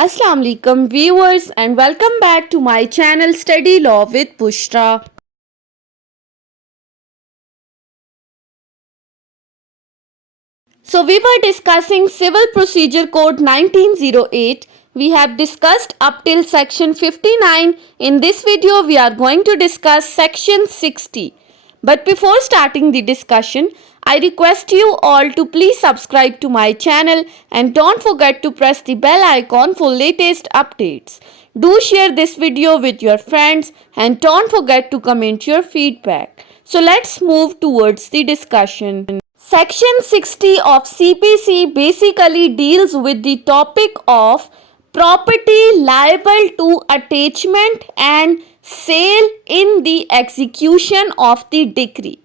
Assalamu alaikum viewers and welcome back to my channel Study Law with Bushra. So we were discussing Civil Procedure Code 1908. We have discussed up till section 59. In this video we are going to discuss section 60. But before starting the discussion, I request you all to please subscribe to my channel and don't forget to press the bell icon for latest updates. Do share this video with your friends and don't forget to comment your feedback. So let's move towards the discussion. Section 60 of CPC basically deals with the topic of property liable to attachment and sale in the execution of the decree.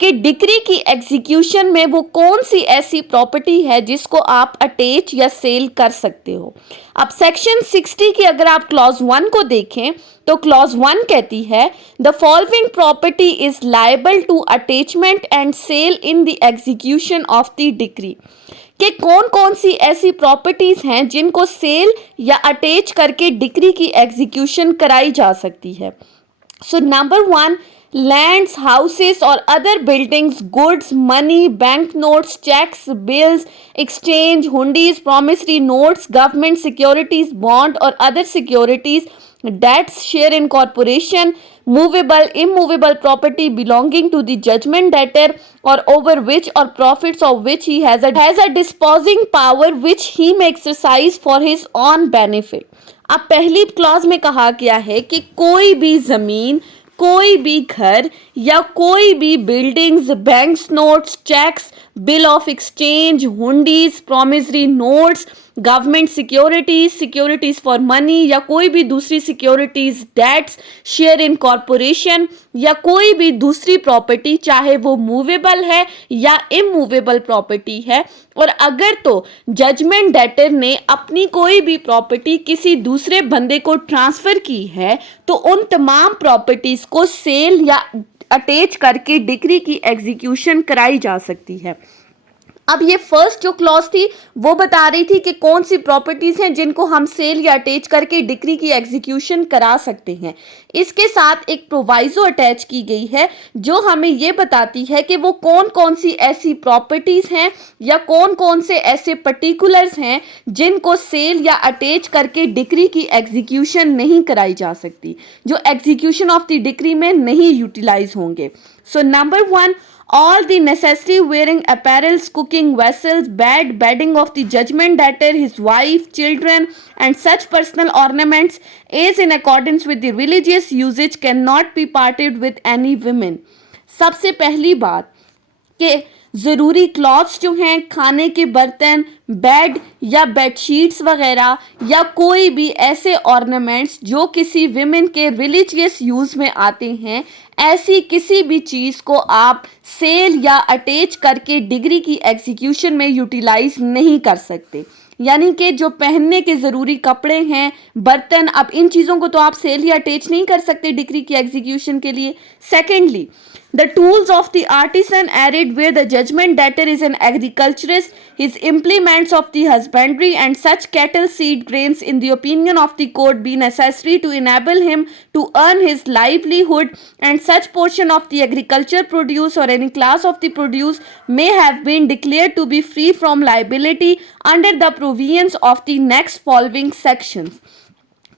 कि decree की execution में वो कौन सी ऐसी property है जिसको आप attach या सेल कर सकते हो। अब सेक्शन 60 की अगर आप क्लॉज 1 को देखें तो क्लॉज 1 कहती है the following property is liable to attachment and sale in the execution of the decree. कि कौन कौन सी ऐसी प्रॉपर्टीज हैं जिनको सेल या अटैच करके डिक्री की एग्जीक्यूशन कराई जा सकती है। So number 1, lands, houses or other buildings, goods, money, bank notes, checks, bills, exchange, hundis, promissory notes, government securities, bond or other securities, debts, share in corporation, movable, immovable property belonging to the judgment debtor or over which or profits of which he has a disposing power which he may exercise for his own benefit. अब पहली clause में कहा गया है कि कोई भी जमीन, कोई भी घर या कोई भी buildings, banks notes, cheques, bill of exchange, hundis, promissory notes, government securities, securities for money या कोई भी दूसरी securities, debts, share in corporation या कोई भी दूसरी प्रॉपर्टी, चाहे वो मूवेबल है या इमूवेबल प्रॉपर्टी है, और अगर तो जजमेंट डेटर ने अपनी कोई भी प्रॉपर्टी किसी दूसरे बंदे को ट्रांसफर की है तो उन तमाम प्रॉपर्टीज को सेल या अटैच करके डिक्री की एग्जीक्यूशन कराई जा सकती है। अब ये फर्स्ट जो क्लॉज थी वो बता रही थी कि कौन सी प्रॉपर्टीज हैं जिनको हम सेल या अटैच करके डिक्री की एग्जीक्यूशन करा सकते हैं। इसके साथ एक प्रोवाइजो अटैच की गई है जो हमें ये बताती है कि वो कौन कौन सी ऐसी प्रॉपर्टीज हैं या कौन कौन से ऐसे पर्टिकुलर्स हैं जिनको सेल या अटैच करके डिक्री की एग्जीक्यूशन नहीं कराई जा सकती, जो एग्जीक्यूशन ऑफ द डिक्री में नहीं यूटिलाइज होंगे। So number 1, all the necessary wearing apparels, cooking vessels, bedding of the judgment debtor, his wife, children and such personal ornaments as in accordance with the religious usage cannot be parted with any women. सबसे पहली बात कि ज़रूरी clothes जो हैं, खाने के बर्तन, बेड या बेडशीट्स वगैरह या कोई भी ऐसे ऑर्नामेंट्स जो किसी विमेन के रिलीजियस यूज़ में आते हैं, ऐसी किसी भी चीज़ को आप सेल या अटैच करके डिग्री की एग्जीक्यूशन में यूटिलाइज नहीं कर सकते। यानी कि जो पहनने के ज़रूरी कपड़े हैं, बर्तन, अब इन चीज़ों को तो आप सेल या अटैच नहीं कर सकते डिग्री की एग्जीक्यूशन के लिए। Secondly, the tools of the artisan arid where the judgment debtor is an agriculturist, his implements of the husbandry and such cattle, seed, grains in the opinion of the court be necessary to enable him to earn his livelihood, and such portion of the agriculture produce or any class of the produce may have been declared to be free from liability under the provisions of the next following sections.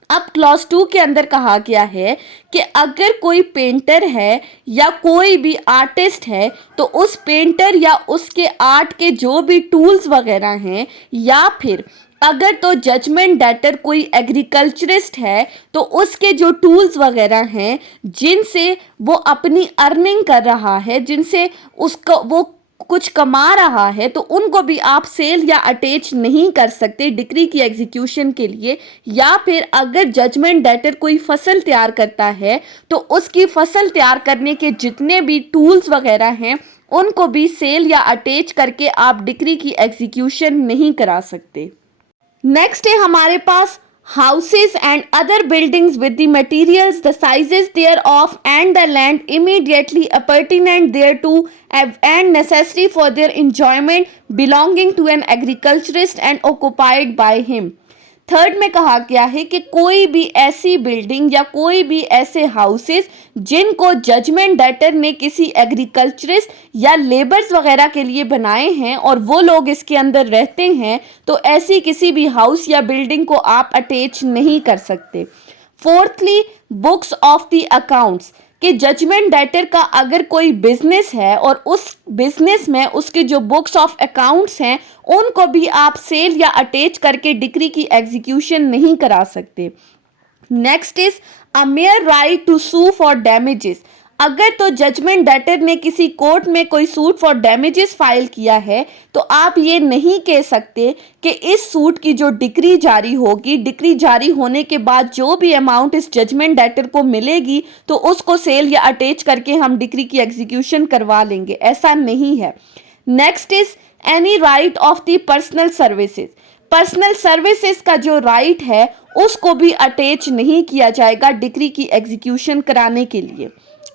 अब clause 2 के अंदर कहा गया है कि अगर कोई painter है या कोई भी आर्टिस्ट है तो उस पेंटर या उसके आर्ट के जो भी टूल्स वगैरह हैं, या फिर अगर तो जजमेंट डेटर कोई एग्रीकल्चरिस्ट है तो उसके जो टूल्स वगैरह हैं जिनसे वो अपनी अर्निंग कर रहा है, जिनसे उसको वो कुछ कमा रहा है, तो उनको भी आप सेल या अटैच नहीं कर सकते डिक्री की एग्जीक्यूशन के लिए। या फिर अगर जजमेंट डेटर कोई फसल तैयार करता है तो उसकी फसल तैयार करने के जितने भी टूल्स वगैरह हैं उनको भी सेल या अटैच करके आप डिक्री की एग्जीक्यूशन नहीं करा सकते। नेक्स्ट है हमारे पास houses and other buildings with the materials, the sizes thereof and the land immediately appurtenant thereto and necessary for their enjoyment belonging to an agriculturist and occupied by him. Third में कहा गया है कि कोई भी ऐसी बिल्डिंग या कोई भी ऐसे हाउसेस जिनको जजमेंट डेटर ने किसी एग्रीकल्चरिस्ट या लेबर्स वगैरह के लिए बनाए हैं और वो लोग इसके अंदर रहते हैं, तो ऐसी किसी भी हाउस या बिल्डिंग को आप अटैच नहीं कर सकते। Fourthly, books of the accounts, कि जजमेंट डेटर का अगर कोई बिजनेस है और उस बिजनेस में उसके जो बुक्स ऑफ अकाउंट्स हैं उनको भी आप सेल या अटैच करके डिक्री की एग्जीक्यूशन नहीं करा सकते। Next is a mere right to sue for damages. अगर तो जजमेंट डेटर ने किसी कोर्ट में कोई सूट फॉर डैमेजेस फाइल किया है तो आप ये नहीं कह सकते कि इस सूट की जो डिक्री जारी होगी, डिक्री जारी होने के बाद जो भी अमाउंट इस जजमेंट डेटर को मिलेगी तो उसको सेल या अटैच करके हम डिक्री की एग्जीक्यूशन करवा लेंगे, ऐसा नहीं है। Next is any right of the personal services. Personal services का जो राइट है उसको भी अटैच नहीं किया जाएगा डिक्री की एग्जीक्यूशन कराने के लिए।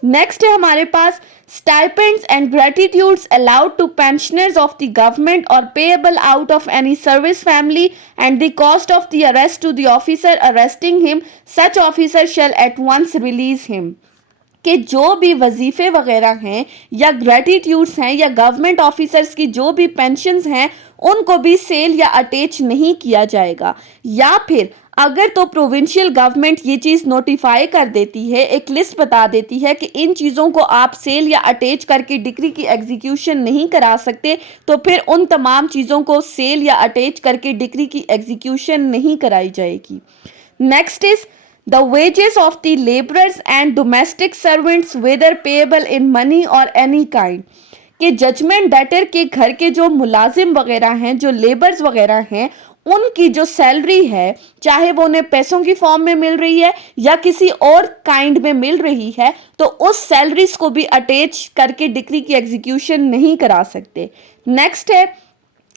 नेक्स्ट है हमारे पास stipends and gratitudes allowed to pensioners of the government or payable out of any service family and the cost of the arrest to the officer arresting him, such officer shall at once release him. कि जो भी वजीफे वगैरह हैं या ग्रेटिट्यूड्स हैं या government officers की जो भी पेंशन्स हैं उनको भी सेल या अटैच नहीं किया जाएगा। या फिर अगर तो प्रोविंशियल गवर्नमेंट ये चीज़ नोटिफाई कर देती है, एक लिस्ट बता देती है कि इन चीज़ों को आप सेल या अटैच करके डिक्री की एग्जीक्यूशन नहीं करा सकते, तो फिर उन तमाम चीज़ों को सेल या अटैच करके डिक्री की एग्जीक्यूशन नहीं कराई जाएगी। Next is the wages of the laborers and domestic servants whether payable in money or any kind, कि जजमेंट डेटर के घर के जो मुलाजिम वगैरह हैं, जो लेबर्स वगैरह हैं, उनकी जो सैलरी है चाहे वो उन्हें पैसों की फॉर्म में मिल रही है या किसी और काइंड में मिल रही है तो उस सैलरीज को भी अटैच करके डिक्री की एग्जीक्यूशन नहीं करा सकते। नेक्स्ट है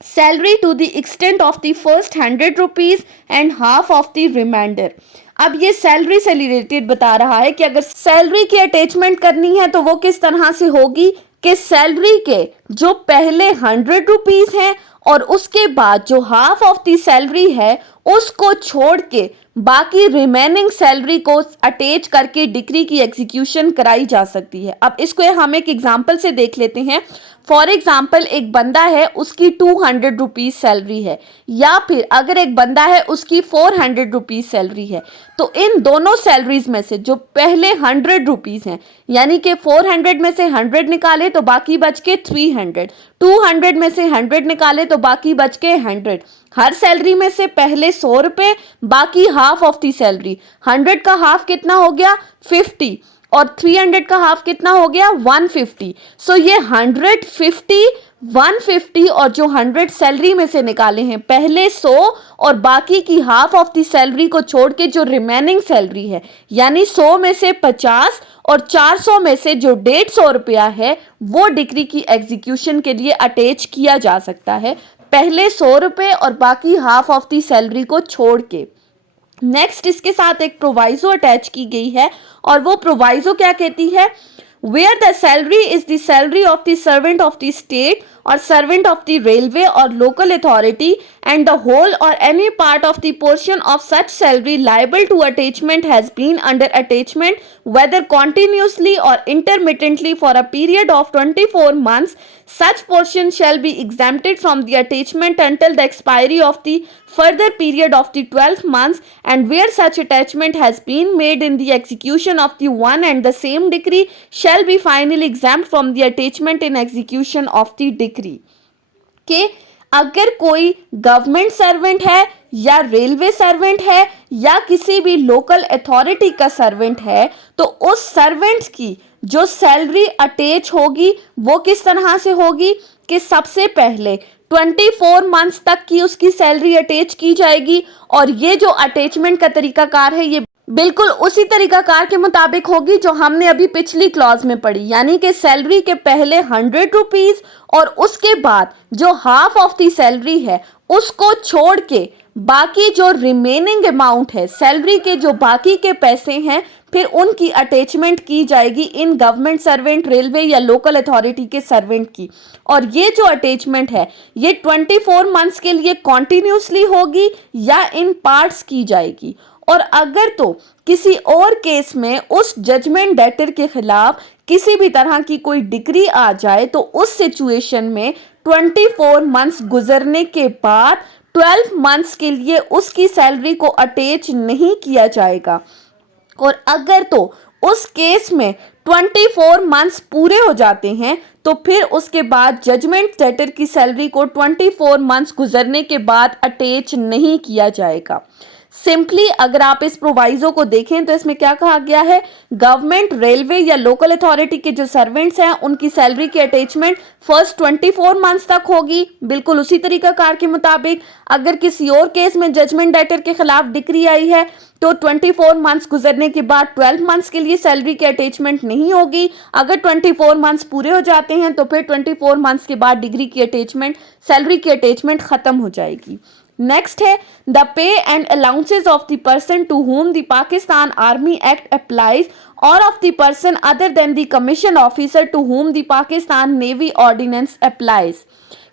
salary to the extent of the first 100 rupees and half of the remainder. अब ये सैलरी से रिलेटेड बता रहा है कि अगर सैलरी की अटैचमेंट करनी है तो वो किस तरह से होगी कि सैलरी के जो पहले 100 रुपीज हैं और उसके बाद जो हाफ ऑफ दी सैलरी है उसको छोड़ के बाकी रिमेनिंग सैलरी को अटैच करके डिक्री की एग्जीक्यूशन कराई जा सकती है। अब इसको हम एक एग्जांपल से देख लेते हैं। फॉर एग्जाम्पल एक बंदा है उसकी 200 रुपीज़ सैलरी है या फिर अगर एक बंदा है उसकी 400 रुपीज़ सैलरी है, तो इन दोनों सैलरीज में से जो पहले 100 रुपीज़ हैं यानी कि 400 में से 100 निकाले तो बाकी बच के 300, 200 में से 100 निकाले तो बाकी बच के 100। हर सैलरी में से पहले 100 रुपये, बाकी हाफ ऑफ दी सैलरी। 100 का हाफ कितना हो गया 50 और 300 का हाफ कितना हो गया 150। सो ये 150, 150 और जो 100 सैलरी में से निकाले हैं पहले 100 और बाकी की हाफ ऑफ दी सैलरी को छोड़ के जो रिमेनिंग सैलरी है यानी 100 में से 50 और 400 में से जो 150 रुपया है वो डिक्री की एग्जीक्यूशन के लिए अटैच किया जा सकता है, पहले 100 रुपये और बाकी हाफ ऑफ दी सैलरी को छोड़ के। नेक्स्ट इसके साथ एक प्रोवाइजो अटैच की गई है और वो प्रोवाइजो क्या कहती है, where the salary is the salary of the servant of the state or servant of the railway or local authority and the whole or any part of the portion of such salary liable to attachment has been under attachment whether continuously or intermittently for a period of 24 months, such portion shall be exempted from the attachment until the expiry of the further period of the 12 months, and where such attachment has been made in the execution of the one and the same decree shall be finally exempt from the attachment in execution of the decree। कि अगर कोई government servant है या railway servant है या किसी भी local authority का सर्वेंट है तो उस सर्वेंट्स की जो सैलरी अटैच होगी वो किस तरह से होगी कि सबसे पहले 24 मंथ्स तक की उसकी सैलरी अटैच की जाएगी और ये जो अटैचमेंट का तरीकाकार है ये बिल्कुल उसी तरीकाकार के मुताबिक होगी जो हमने अभी पिछली क्लॉज में पढ़ी, यानी कि सैलरी के पहले 100 रुपीज और उसके बाद जो हाफ ऑफ दी सैलरी है उसको छोड़ के बाकी जो रिमेनिंग अमाउंट है सैलरी के जो बाकी के पैसे हैं फिर उनकी अटैचमेंट की जाएगी इन गवर्नमेंट सर्वेंट, रेलवे या लोकल अथॉरिटी के सर्वेंट की। और ये जो अटैचमेंट है ये 24 मंथ्स के लिए कॉन्टिन्यूसली होगी या इन पार्ट्स की जाएगी। और अगर तो किसी और केस में उस जजमेंट डेटर के खिलाफ किसी भी तरह की कोई डिक्री आ जाए तो उस सिचुएशन में 24 मंथ्स गुजरने के बाद 12 मंथ्स के लिए उसकी सैलरी को अटैच नहीं किया जाएगा। और अगर तो उस केस में 24 मंथ्स पूरे हो जाते हैं तो फिर उसके बाद जजमेंट डेटर की सैलरी को 24 मंथ्स गुजरने के बाद अटैच नहीं किया जाएगा। सिंपली अगर आप इस प्रोवाइजो को देखें तो इसमें क्या कहा गया है, गवर्नमेंट, रेलवे या लोकल अथॉरिटी के जो सर्वेंट्स हैं उनकी सैलरी की अटैचमेंट फर्स्ट 24 मंथ्स तक होगी, बिल्कुल उसी तरीकाकार के मुताबिक। अगर किसी और केस में जजमेंट डेटर के खिलाफ डिक्री आई है तो 24 मंथ्स गुजरने के बाद 12 मंथ्स के लिए सैलरी की अटैचमेंट नहीं होगी। अगर 24 मंथ्स पूरे हो जाते हैं तो फिर 24 मंथ्स के बाद डिग्री की अटैचमेंट, सैलरी की अटैचमेंट खत्म हो जाएगी। नेक्स्ट है the pay and allowances of the person to whom the Pakistan army act applies or of the person other than the commission officer to whom the Pakistan navy ordinance applies.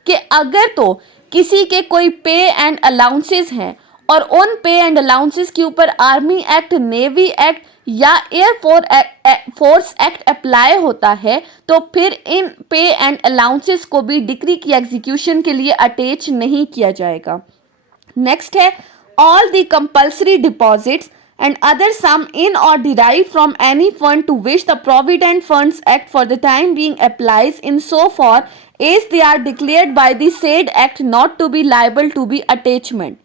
कि अगर तो किसी के कोई पे एंड अलाउंसेज हैं और उन पे एंड अलाउंसेस के ऊपर आर्मी एक्ट, नेवी एक्ट या एयर फोर्स एक्ट अप्लाई होता है तो फिर इन पे एंड अलाउंसेस को भी डिक्री की एग्जीक्यूशन के लिए अटैच नहीं किया जाएगा। नेक्स्ट है all the compulsory deposits and other sum in or derived from any fund to which the Provident Funds Act for the time being applies in so far as they are declared by the said act not to be liable to be attachment।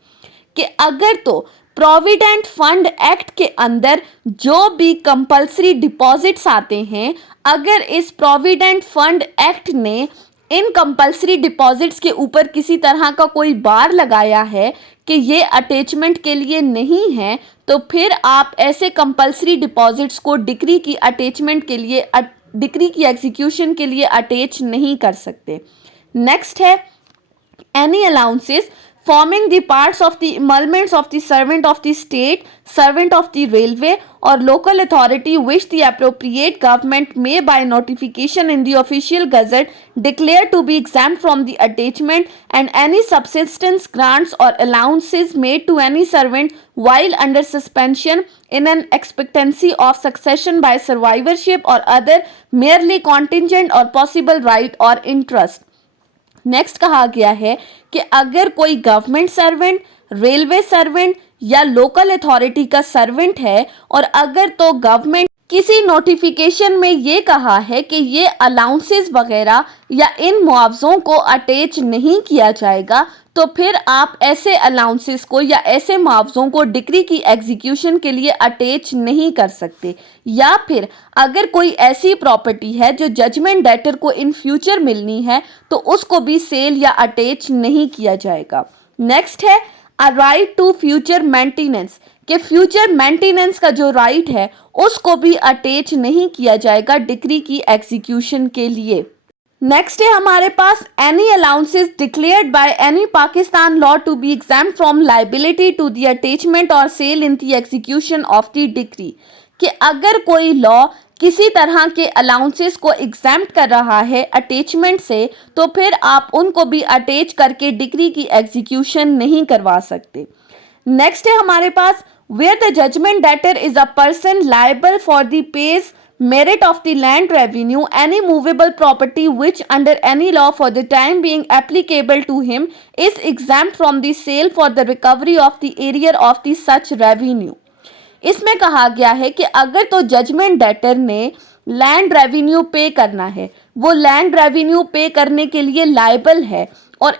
कि अगर तो provident fund act के अंदर जो भी compulsory deposits आते हैं, अगर इस प्रोविडेंट फंड एक्ट ने इन कंपल्सरी डिपॉजिट्स के ऊपर किसी तरह का कोई बार लगाया है कि ये अटैचमेंट के लिए नहीं है तो फिर आप ऐसे कंपल्सरी डिपॉजिट्स को डिक्री की अटैचमेंट के लिए, डिक्री की एग्जीक्यूशन के लिए अटैच नहीं कर सकते। नेक्स्ट है any allowances forming the parts of the emoluments of the servant of the state, servant of the railway or local authority which the appropriate government may by notification in the official gazette declare to be exempt from the attachment, and any subsistence grants or allowances made to any servant while under suspension in an expectancy of succession by survivorship or other merely contingent or possible right or interest। Next कहा गया है कि अगर कोई government servant, railway servant या local authority का servant है और अगर तो गवर्नमेंट किसी नोटिफिकेशन में ये कहा है कि ये अलाउंसेस वगैरह या इन मुआवजों को अटैच नहीं किया जाएगा तो फिर आप ऐसे अलाउंसेस को या ऐसे मुआवजों को डिक्री की एग्जीक्यूशन के लिए अटैच नहीं कर सकते। या फिर अगर कोई ऐसी प्रॉपर्टी है जो जजमेंट डेटर को इन फ्यूचर मिलनी है तो उसको भी सेल या अटैच नहीं किया जाएगा। नेक्स्ट है a right to future maintenance, कि फ्यूचर मेंटेनेंस का जो राइट है उसको भी अटैच नहीं किया जाएगा डिक्री की एग्जीक्यूशन के लिए। नेक्स्ट है हमारे पास any allowances declared by any Pakistan law to be exempt from liability to the attachment or sale in the execution of the decree. कि अगर कोई लॉ किसी तरह के अलाउंसेस को एग्जाम्प्ट कर रहा है अटैचमेंट से तो फिर आप उनको भी अटैच करके डिक्री की एग्जीक्यूशन नहीं करवा सकते। नेक्स्ट है हमारे पास where the judgment debtor is a person liable for the pays merit of the land revenue any movable property which under any law for the time being applicable to him is exempt from the sale for the recovery of the arrear of the such revenue। इसमें कहा गया है कि अगर तो judgement debtor ने land revenue पे करना है, वो लैंड रेवेन्यू पे करने के लिए लायबल है और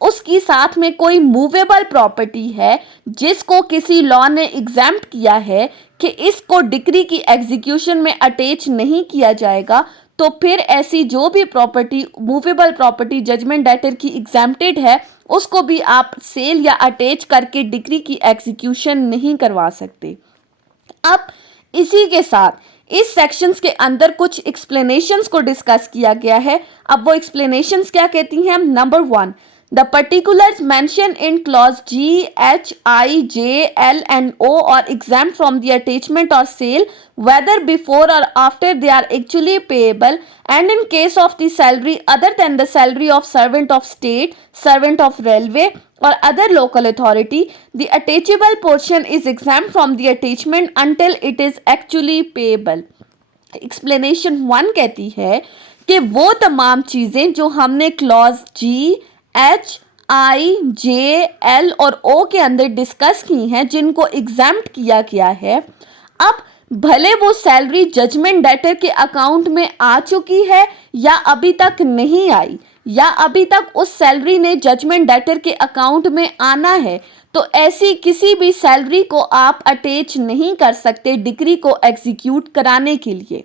उसकी साथ में कोई मूवेबल प्रॉपर्टी है जिसको किसी लॉ ने एग्जाम्प्ट किया है कि इसको डिक्री की एग्जीक्यूशन में अटैच नहीं किया जाएगा तो फिर ऐसी जो भी property, movable property judgment debtor की एग्जाम्प्टेड है उसको भी आप सेल या अटैच करके डिक्री की एग्जीक्यूशन नहीं करवा सकते। अब इसी के साथ इस सेक्शंस के अंदर कुछ एक्सप्लेनेशंस को डिस्कस किया गया है। अब वो एक्सप्लेनेशंस क्या कहती हैं? Number 1, The particulars mentioned in clause G, H, I, J, L and O are exempt from the attachment or sale whether before or after they are actually payable, and in case of the salary other than the salary of servant of state, servant of railway or other local authority, the attachable portion is exempt from the attachment until it is actually payable. Explanation 1 कहती है कि वो तमाम चीज़ें जो हमने clause G, H, I, J, L और O के अंदर डिस्कस की हैं, जिनको एग्जाम्प्ट किया गया है, अब भले वो सैलरी जजमेंट डेटर के अकाउंट में आ चुकी है या अभी तक नहीं आई, या अभी तक उस सैलरी ने जजमेंट डेटर के अकाउंट में आना है, तो ऐसी किसी भी सैलरी को आप अटैच नहीं कर सकते डिक्री को एग्जीक्यूट कराने के लिए।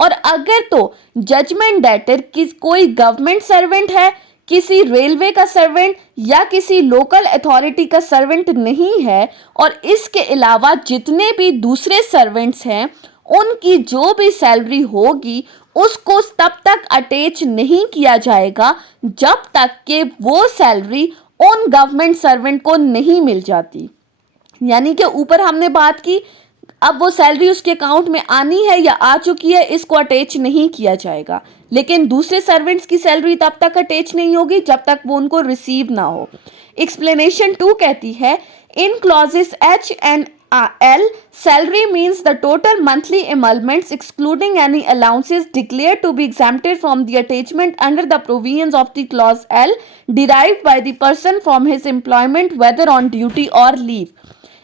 और अगर तो जजमेंट डेटर कोई गवर्नमेंट सर्वेंट है, किसी रेलवे का सर्वेंट या किसी लोकल अथॉरिटी का सर्वेंट नहीं है, और इसके अलावा जितने भी दूसरे सर्वेंट्स हैं उनकी जो भी सैलरी होगी उसको तब तक अटैच नहीं किया जाएगा जब तक कि वो सैलरी उन गवर्नमेंट सर्वेंट को नहीं मिल जाती। यानी कि ऊपर हमने बात की, अब वो सैलरी उसके अकाउंट में आनी है या आ चुकी है, इसको अटैच नहीं किया जाएगा, लेकिन दूसरे सर्वेंट्स की सैलरी तब तक अटैच नहीं होगी जब तक वो उनको रिसीव ना हो। एक्सप्लेनेशन 2 कहती है इन clauses H and L, salary means the total monthly emoluments excluding any allowances declared to be exempted from the attachment under the provisions of the clause L derived by the person from his employment whether on duty or leave.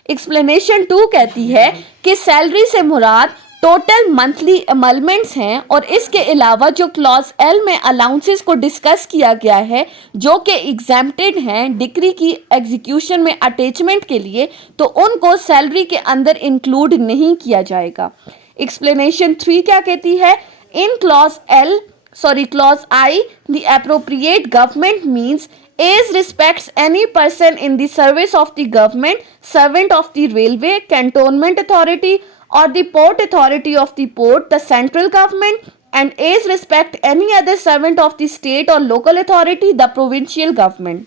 Explanation 2 कहती है कि salary से मुराद total monthly एमलमेंट्स हैं, और इसके अलावा जो clause L में अलाउंसेस को डिस्कस किया गया है जो कि एग्जेम्प्टेड हैं डिक्री की एग्जीक्यूशन में अटैचमेंट के लिए, तो उनको सैलरी के अंदर इंक्लूड नहीं किया जाएगा। एक्सप्लेनेशन 3 क्या कहती है in clause I the appropriate government means as respects any person in the service of the government, servant of the railway, cantonment authority or the port authority of the port, the central government, and as respect any other servant of the state or local authority, the provincial government.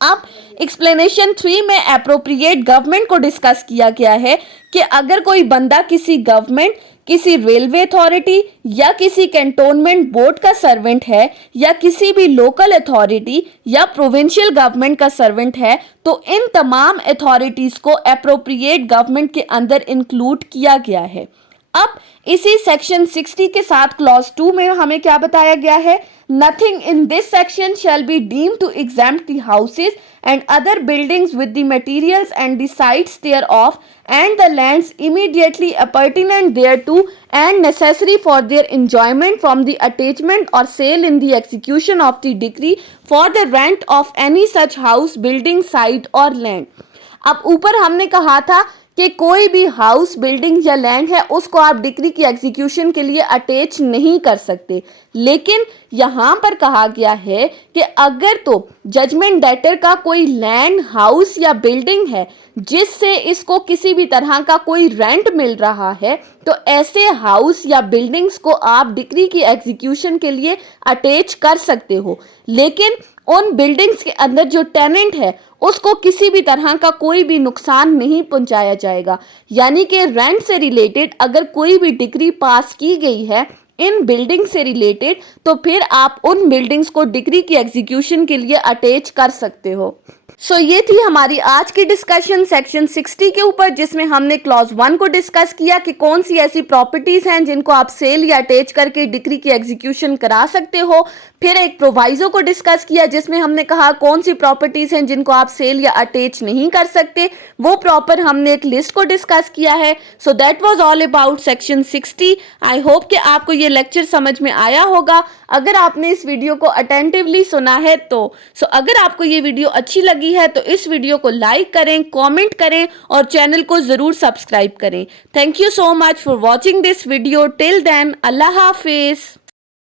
अब explanation 3 में appropriate government को discuss किया गया है कि अगर कोई बंदा किसी गवर्नमेंट, किसी रेलवे अथॉरिटी या किसी कैंटोनमेंट बोर्ड का सर्वेंट है या किसी भी लोकल अथॉरिटी या प्रोविंशियल गवर्नमेंट का सर्वेंट है, तो इन तमाम अथॉरिटीज़ को एप्रोप्रिएट गवर्नमेंट के अंदर इंक्लूड किया गया है। अब इसी सेक्शन 60 के साथ क्लॉज 2 में हमें क्या बताया गया है, nothing in this section shall be deemed to exempt the houses and other buildings with the materials and the sites thereof and the lands immediately appurtenant thereto and necessary for their enjoyment from the attachment or sale in the execution of the decree for the rent of any such house, building, site or land. अब ऊपर हमने कहा था कि कोई भी house, building या land है उसको आप डिक्री की एग्जीक्यूशन के लिए अटैच नहीं कर सकते, लेकिन यहाँ पर कहा गया है कि अगर तो जजमेंट डेटर का कोई लैंड, हाउस या बिल्डिंग है जिससे इसको किसी भी तरह का कोई रेंट मिल रहा है, तो ऐसे हाउस या बिल्डिंग्स को आप डिक्री की एग्जीक्यूशन के लिए अटैच कर सकते हो, लेकिन उन बिल्डिंग्स के अंदर जो टेनेंट है उसको किसी भी तरह का कोई भी नुकसान नहीं पहुंचाया जाएगा। यानी कि रेंट से रिलेटेड अगर कोई भी डिक्री पास की गई है इन बिल्डिंग से रिलेटेड, तो फिर आप उन बिल्डिंग्स को डिक्री की एग्जीक्यूशन के लिए अटैच कर सकते हो। सो ये थी हमारी आज की डिस्कशन सेक्शन 60 के ऊपर, जिसमें हमने क्लॉज 1 को डिस्कस किया कि कौन सी ऐसी प्रॉपर्टीज हैं जिनको आप सेल या अटैच करके डिक्री की एग्जीक्यूशन करा सकते हो। फिर एक प्रोवाइजो को डिस्कस किया जिसमें हमने कहा कौन सी प्रॉपर्टीज हैं जिनको आप सेल या अटैच नहीं कर सकते, वो प्रॉपर हमने एक लिस्ट को डिस्कस किया है। So that was all about section 60। I hope कि आपको ये लेक्चर समझ में आया होगा। अगर आपने इस वीडियो को अटेंटिवली सुना है तो अगर आपको ये वीडियो अच्छी लगी है तो इस वीडियो को लाइक करें, कमेंट करें और चैनल को जरूर सब्सक्राइब करें। Thank you so much for watching this video. Till then, अल्लाह हाफिज।